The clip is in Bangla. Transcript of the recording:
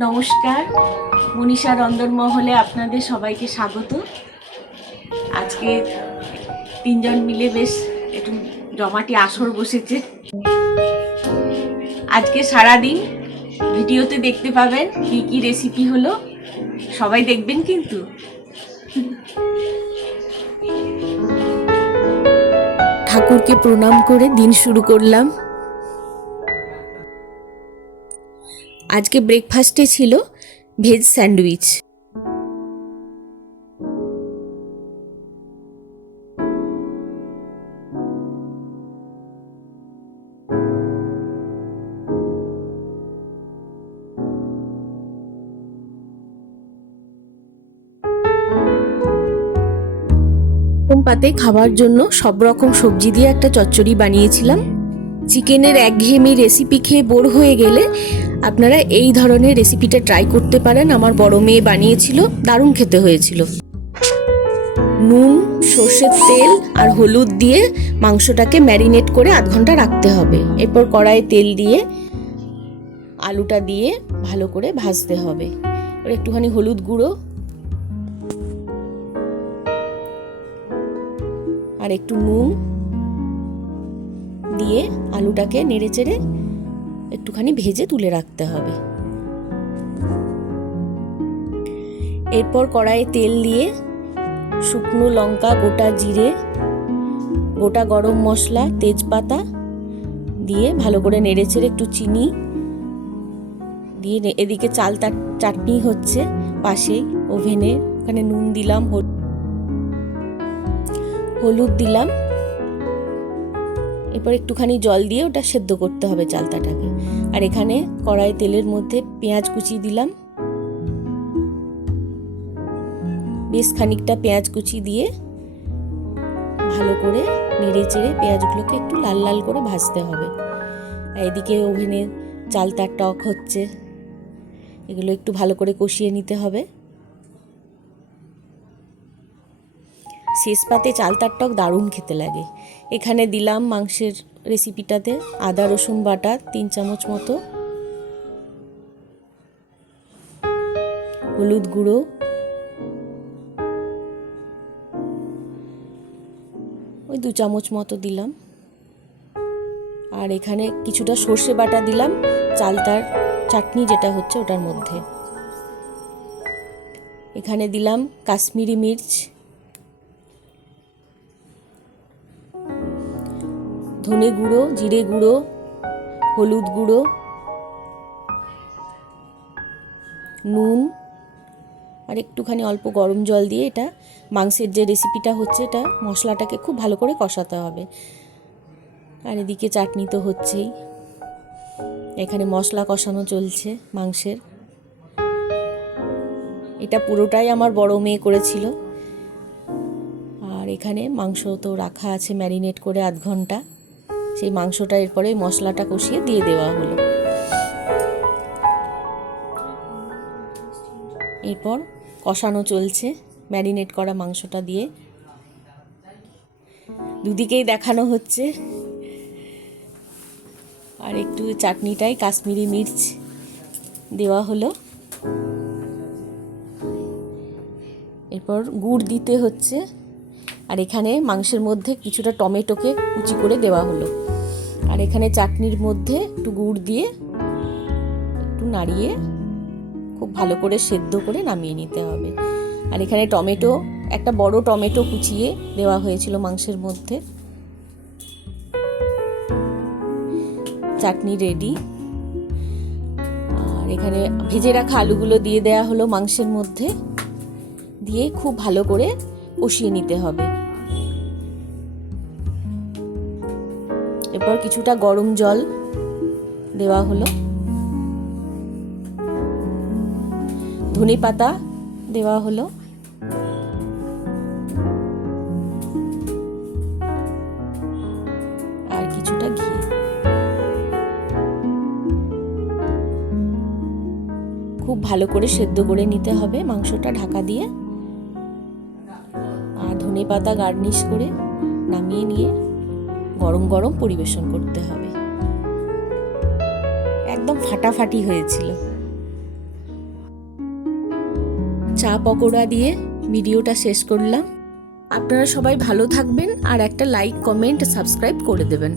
নমস্কার। মনীষা রন্ধনমহলে আপনাদের সবাইকে স্বাগত। আজকে তিনজন মিলে বেশ একটু জমাটি আসর বসেছে। আজকে সারাদিন ভিডিওতে দেখতে পাবেন কি কি রেসিপি হলো। সবাই দেখবেন কিন্তু। ঠাকুরকে প্রণাম করে দিন শুরু করলাম। আজকে ব্রেকফাস্টে ছিল ভেজ স্যান্ডউইচ। পাতে খাবার জন্য সব রকম সবজি দিয়ে একটা চচ্চড়ি বানিয়েছিলাম। চিকেনের একঘেয়েমি রেসিপি খেয়ে বোর হয়ে গেলে আপনারা এই ধরনের রেসিপিটা ট্রাই করতে পারেন। আমার বড় মেয়ে বানিয়েছিল, দারুণ খেতে হয়েছিল। নুন, সর্ষের তেল আর হলুদ দিয়ে মাংসটাকে ম্যারিনেট করে আধ ঘণ্টা রাখতে হবে। এরপর কড়াইয়ে তেল দিয়ে, আলুটা দিয়ে ভালো করে ভাজতে হবে। একটুখানি হলুদ গুঁড়ো। আর একটু নুন দিয়ে আলুটাকে নেড়ে চেড়ে একটুখানি ভেজে তুলে রাখতে হবে। এরপর কড়াইয়ে তেল দিয়ে শুকনো লঙ্কা, গোটা জিরে, গোটা গরম মশলা, তেজপাতা দিয়ে ভালো করে নেড়ে চেড়ে একটু চিনি দিয়ে এদিকে চালতা চাটনি হচ্ছে পাশেই ওভেনে। ওখানে নুন দিলাম, হল- হলুদ দিলাম। এরপর একটুখানি জল দিয়ে ওটা সেদ্ধ করতে হবে চালতাটাকে। আর এখানে কড়াই তেলের মধ্যে পেঁয়াজ কুচি দিলাম। বেশ খানিকটা পেঁয়াজ কুচি দিয়ে ভালো করে নেড়ে চেড়ে পেঁয়াজগুলোকে একটু লাল লাল করে ভাজতে হবে। আর এদিকে ওভেনে চালতার টক হচ্ছে। এগুলো একটু ভালো করে কষিয়ে নিতে হবে। শেষ পাতে চালতার টক দারুণ খেতে লাগে। এখানে দিলাম মাংসের রেসিপিটাতে আদা, রসুন বাটা, তিন চামচ মতো। হলুদ গুঁড়ো। ওই দু চামচ মতো দিলাম। আর এখানে কিছুটা সর্ষে বাটা দিলাম, চালতার চাটনি যেটা হচ্ছে ওটার মধ্যে। এখানে দিলাম কাশ্মীরি মির্চ ধনে গুঁড়ো, জিরে গুঁড়ো, হলুদ গুঁড়ো, নুন, আর একটুখানি অল্প গরম জল দিয়ে এটা মাংসের যে রেসিপিটা হচ্ছে এটা মশলাটাকে খুব ভালো করে কষাতে হবে। আর এদিকে চাটনি তো হচ্ছেই। এখানে মশলা কষানো চলছে মাংসের। এটা পুরোটাই আমার বড় মেয়ে করেছিল। আর এখানে মাংস তো রাখা আছে ম্যারিনেট করে আধ ঘণ্টা। সেই মাংসটা এরপরে মশলাটা কষিয়ে দিয়ে দেওয়া হলো। এরপর কষানো চলছে ম্যারিনেট করা মাংসটা দিয়ে। দুদিকেই দেখানো হচ্ছে। আর একটু চাটনিটাই কাশ্মীরি মির্চ দেওয়া হলো। এরপর গুড় দিতে হচ্ছে। আর এখানে মাংসের মধ্যে কিছুটা টমেটোকে কুচি করে দেওয়া হলো। এখানে চাটনির মধ্যে একটু গুড় দিয়ে একটু নাড়িয়ে খুব ভালো করে সেদ্ধ করে নামিয়ে নিতে হবে। আর এখানে টমেটো, একটা বড় টমেটো কুচিয়ে দেওয়া হয়েছিল মাংসের মধ্যে। চাটনি রেডি আর এখানে ভেজে রাখা আলুগুলো দিয়ে দেওয়া হলো মাংসের মধ্যে। দিয়ে খুব ভালো করে কষিয়ে নিতে হবে। এরপর কিছুটা গরম জল দেওয়া হলো। ধনে পাতা দেওয়া হলো। আর কিছুটা ঘি। খুব ভালো করে সেদ্ধ করে নিতে হবে মাংসটা ঢাকা দিয়ে। আর ধনে পাতা গার্নিশ করে নামিয়ে নিয়ে গরম গরম পরিবেশন করতে হবে। একদম ফাটাফাটি হয়েছিল। চা পকোড়া দিয়ে ভিডিওটা শেষ করলাম। আপনারা সবাই ভালো থাকবেন আর একটা লাইক কমেন্ট সাবস্ক্রাইব করে দেবেন।